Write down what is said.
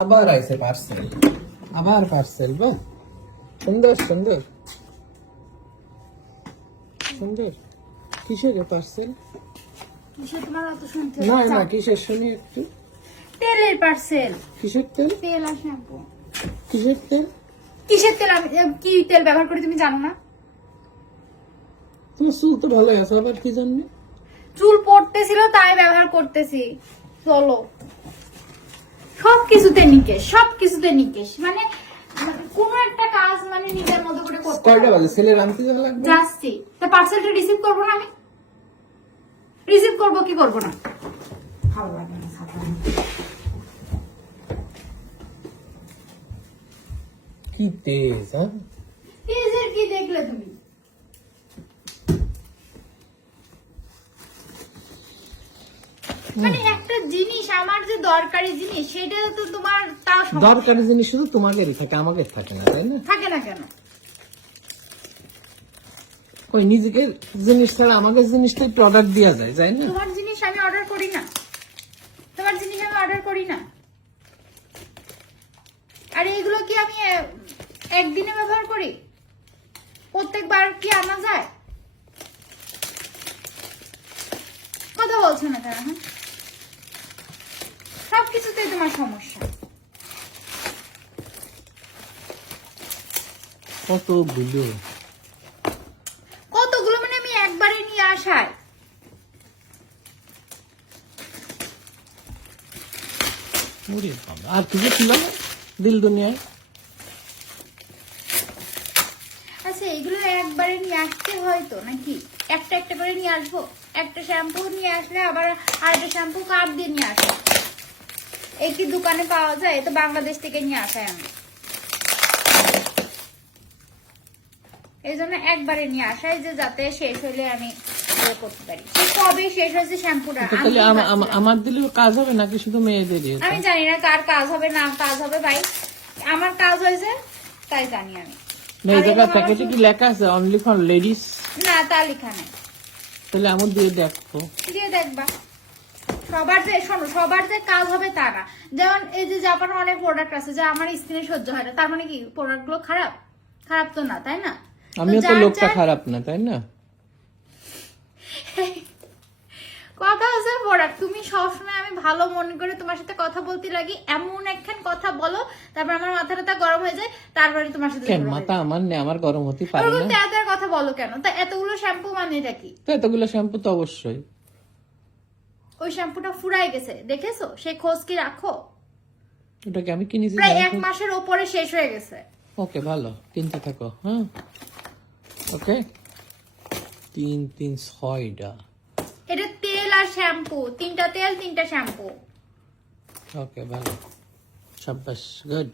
আবার আইছে পার্সেল আবার পার্সেল বাহ। সুন্দর সুন্দর। সুন্দর। কিসের পার্সেল কিসের তোমার অত শুনতে না না কিসের শুনি একটু। তেলের পার্সেল কিসের তেল? তেল আর শ্যাম্পু। কিসের তেল? কিসের তেল? আমি কি তেল ব্যবহার করি তুমি জানো না? তোমার চুল তো ভালোই আছে আবার কি জানবে চুল পড়তেছিল তাই ব্যবহার করতেছি। চলো। সব কিছুতে নিকেশ সব কিছুতে নিকেশ। মানে কোন একটা কাজ মানে নিজের মতো করে করতে কয়টা বাজে? ছেলে আনতে যাওয়া লাগবে? যাচ্ছি। তা পার্সেলটা রিসিভ করব না আমি? রিসিভ করব কি করব না? ভালো লাগে না। কি তেজ হ্যাঁ তেজের কি দেখলে তুমি মানে একটা জিনিস আমার যে দরকারি জিনিস সেটা তো তোমার তাও দরকারি জিনিস শুধু তোমাদেরই থাকে আমাদের থাকে না তাই না? থাকে না কেন? ওই নিজেকে জিনিস ছাড়া আমাকে জিনিসটাই প্রোডাক্ট দেওয়া যায় তাই না? তোমার জিনিস আমি অর্ডার করি না। তোমার জিনিস আমি অর্ডার করি না। আর এগুলো কি আমি একদিনে ব্যবহার করি? প্রত্যেকবার কি আনা যায়? কথা বলছো না কেন? হ্যাঁ কিছুতেই তোমার সমস্যা কত বুঝো কতগুলো মানে আমি একবারে নিয়ে আসায় আর কিছু ছিল না? দিল দুনিয়ায় আচ্ছা এগুলো একবারে নিয়ে আসতে হয় তো নাকি? একটা একটা করে নিয়ে আসব। একটা শ্যাম্পু নিয়ে আসলে আবার আরেকটা শ্যাম্পু কাপ দিয়ে নিয়ে আসব। কি দোকানে পাওয়া যায় তো বাংলাদেশ থেকে নিয়ে আসাই আমি। এই জন্য একবারে নিয়ে আসাই যে যাতে শেষ হলে আমি ইয়ে করতে পারি। কবে শেষ হয়েছে শ্যাম্পুটা। আমার দিলেও কাজ হবে নাকি শুধু মেয়েদেরই আমি জানি না কার কাজ হবে না কাজ হবে ভাই। আমার কাজ হয়েছে তাই জানি আমি। কি লেখা আছে অনলি ফর লেডিস না তা লেখা নেই। তাহলে আমার দিয়ে দেখো দিয়ে দেখবা। সবার যে শোনো সবার যে কাজ হবে তা না। যেমন এই যে জাপানের অনেক প্রোডাক্ট আছে যা আমার স্কিনে সহ্য হয় না। তার মানে কি? প্রোডাক্টগুলো খারাপ। খারাপ তো না তাই না? আমিও তো লোকটা খারাপ না তাই না? কথা হচ্ছে প্রোডাক্ট তুমি সবসময় আমি ভালো মনে করে তোমার সাথে কথা বলতে লাগি। এমন একখান কথা বলো তারপর আমার মাথাটা গরম হয়ে যায় তারপরে তোমার সাথে কেন? মাথা আমার নেই আমার গরম হতে পারে না। কথা বলো কেন? তা এতগুলো শ্যাম্পু মানে এটা কি? তো এতগুলো শ্যাম্পু তো অবশ্যই। ওই শ্যাম্পুটা ফুরাই গেছে দেখেছ? সেই খোঁজ কি রাখো? ওটাকে আমি কিনেছি প্রায় এক মাসের ওপরে শেষ হয়ে গেছে। ওকে ভালো। কিনতে থাকো হ্যাঁ? ওকে? তিন তিন ছয়টা। এটা তেল আর শ্যাম্পু তিনটা তেল তিনটা শ্যাম্পু। ওকে ভালো। সাব্বাস গুড।